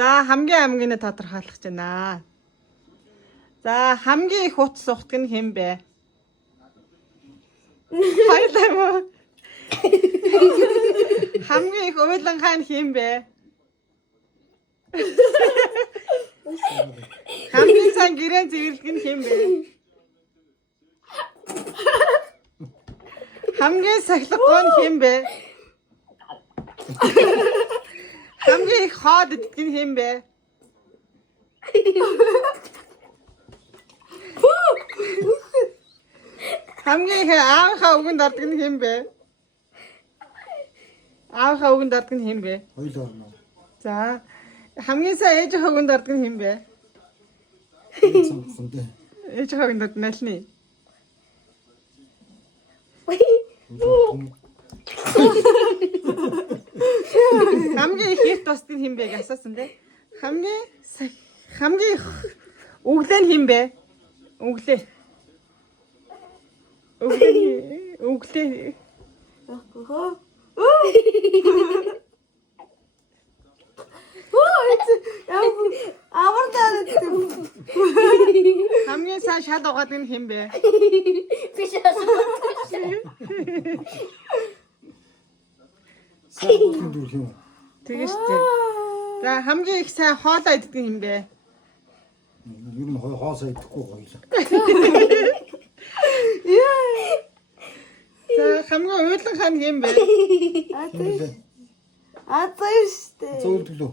За хамгийн амгийн тодорхойлох гэж байна. За хамгийн их утас сухдаг нь хэн бэ? Хоёлаа мөн. Хамгийн их уйлангаа нь хэн бэ? Хамгийн сайн гэрээ зэвэрлэх нь хэн бэ? Хамгийн сахилгагүй нь хэн бэ? Хамгийн их хоод идэх нь хэн бэ? Хамгийн их аавынхаа үгэнд ордог нь хэн бэ? Аавынхаа үгэнд ордог нь хэн бэ? Хоёул орно. За хамгийн сайн ээжийнхээ үгэнд ордог нь хэн бэ? Цанхантай. Ээжийнхээ үгэнд ордог нь аль нь? Хамгийн их эрт босдог нь хэн бэ гэж асуусан те. Хамгийн их өглөө нь хэн бэ? Өглөө. Өглөө. Хамгийн сайн шал угаадаг нь хэн бэ? Сайн дүүрх юм. Тэгэж тий. За хамгийн их сайн хоолоо иддэг нь хэн бэ? Ер нь хоосоо идэхгүй хоёул. За хамгийн уйланхаа нь хэн бэ? Атаа штэ. Зөөлдлөө.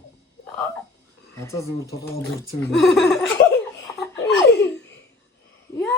Ацаа зүгээр толгойн зүрцэн юм.